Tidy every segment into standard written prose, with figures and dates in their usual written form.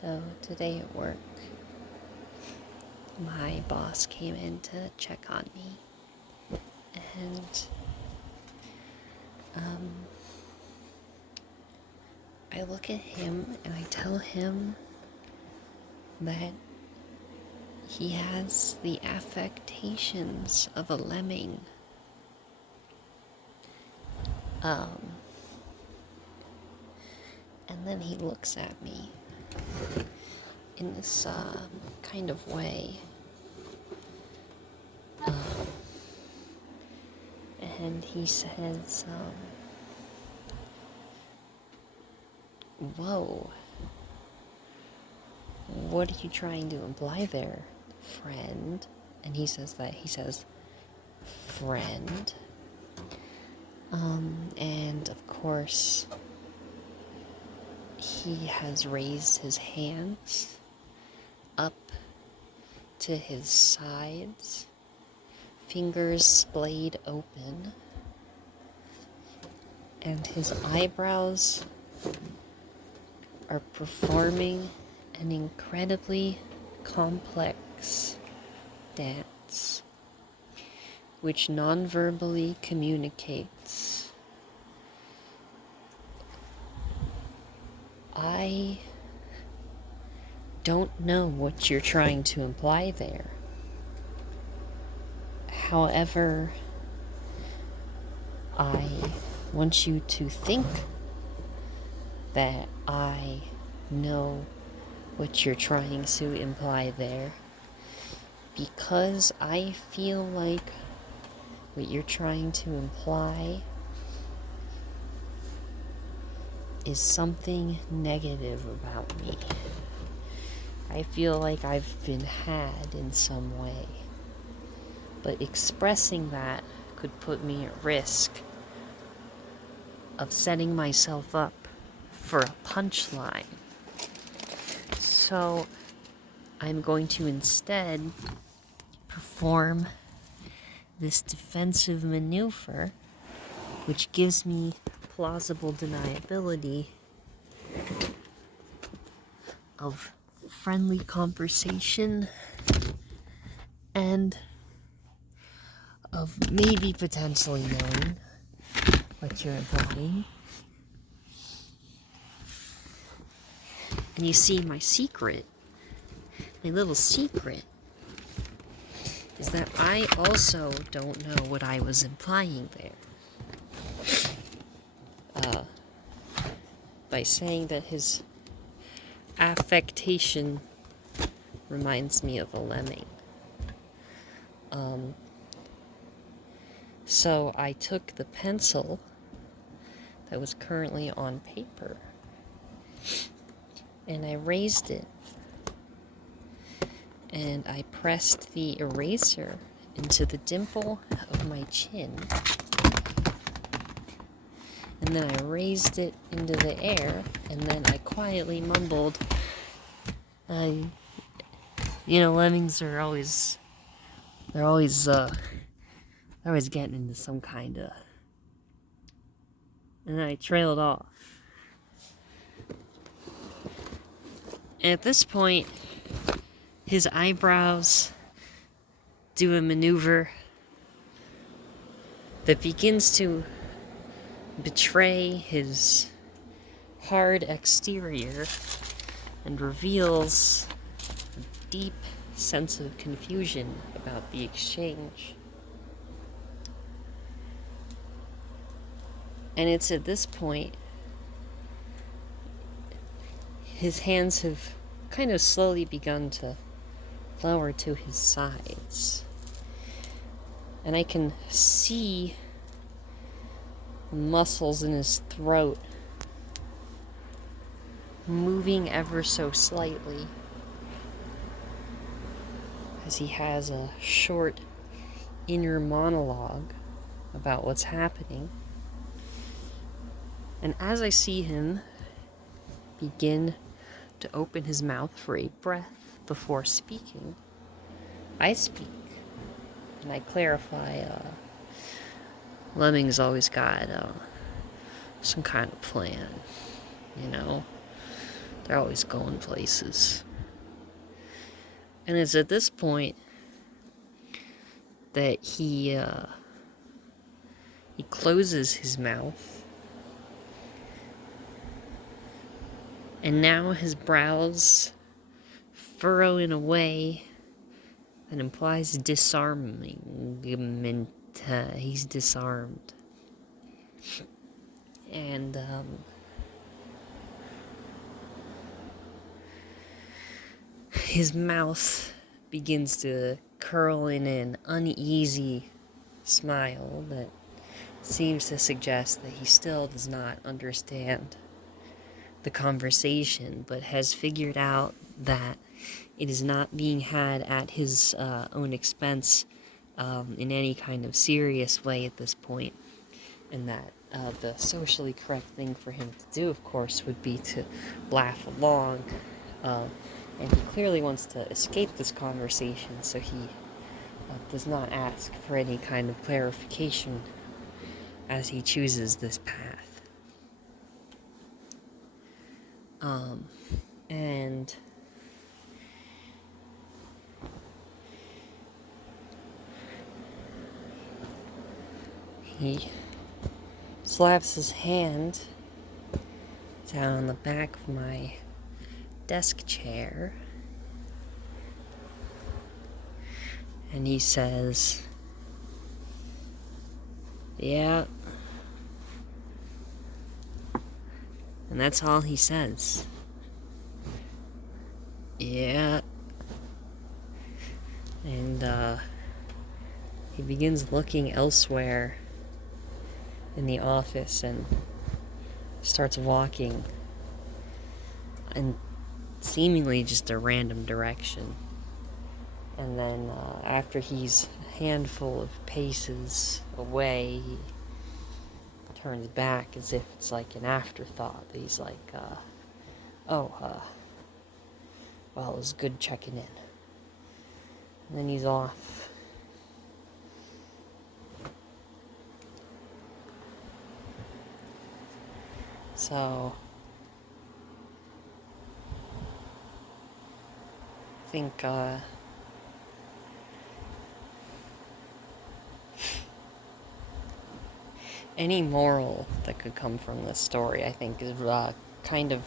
So today at work, my boss came in to check on me, and I look at him and I tell him that he has the affectations of a lemming. And then he looks at me in this kind of way. And he says, whoa, what are you trying to imply there, friend? And he says, friend. And of course, he has raised his hands up to his sides, fingers splayed open, and his eyebrows are performing an incredibly complex dance, which non-verbally communicates. I don't know what you're trying to imply there. However, I want you to think that I know what you're trying to imply there, because I feel like what you're trying to imply is something negative about me. I feel like I've been had in some way, but expressing that could put me at risk of setting myself up for a punchline. So I'm going to instead perform this defensive maneuver, which gives me plausible deniability of friendly conversation and of maybe potentially knowing what you're implying. And you see, my little secret, is that I also don't know what I was implying there. By saying that his affectation reminds me of a lemming. So I took the pencil that was currently on paper and I raised it, and I pressed the eraser into the dimple of my chin, and then I raised it into the air, and then I quietly mumbled, lemmings are always getting into some kind of... And then I trailed off. And at this point, his eyebrows do a maneuver that begins to betray his hard exterior and reveals a deep sense of confusion about the exchange. And it's at this point his hands have kind of slowly begun to lower to his sides. And I can see the muscles in his throat moving ever so slightly as he has a short inner monologue about what's happening. And as I see him begin to open his mouth for a breath before speaking, I speak, and I clarify, Lemming's always got some kind of plan, They're always going places. And it's at this point that he closes his mouth. And now his brows furrow in a way that implies disarmament. He's disarmed. And, his mouth begins to curl in an uneasy smile that seems to suggest that he still does not understand the conversation, but has figured out that it is not being had at his own expense in any kind of serious way at this point, and that the socially correct thing for him to do, of course, would be to laugh along, and he clearly wants to escape this conversation, so he does not ask for any kind of clarification as he chooses this path. And he slaps his hand down on the back of my desk chair, and he says, "Yeah." And that's all he says. "Yeah." And he begins looking elsewhere in the office and starts walking in seemingly just a random direction. And then after he's a handful of paces away, he turns back as if it's like an afterthought. He's like, well, it was good checking in. And then he's off. So, I think, any moral that could come from this story, I think, is kind of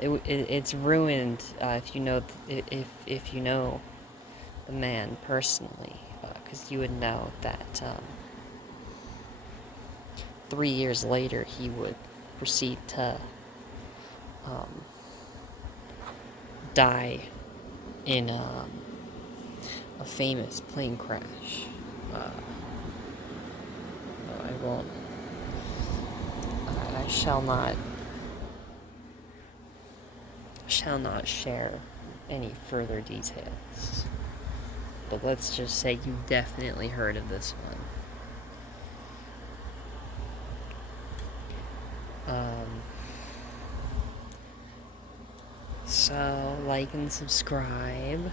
it's ruined if you know if you know the man personally, because you would know that 3 years later he would proceed to die in a famous plane crash. I won't. I shall not share any further details. But let's just say you've definitely heard of this one. So, like and subscribe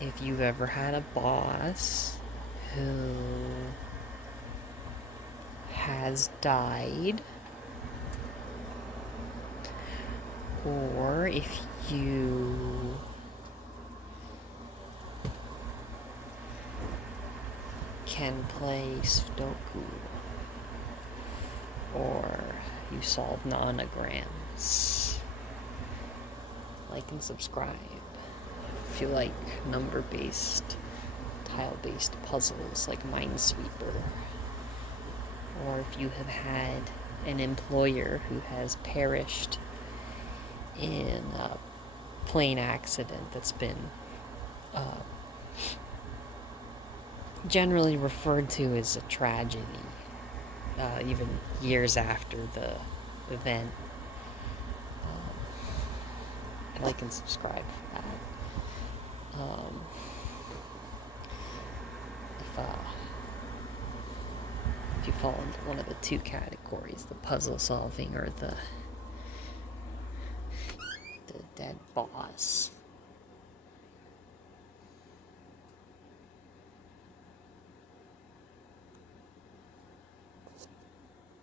if you've ever had a boss who has died, or if you can play Sudoku, or you solve nanograms. Like and subscribe if you like number-based, tile-based puzzles like Minesweeper, or if you have had an employer who has perished in a plane accident that's been generally referred to as a tragedy, even years after the event. Like and subscribe for that. If you fall into one of the two categories, the puzzle solving or the dead boss.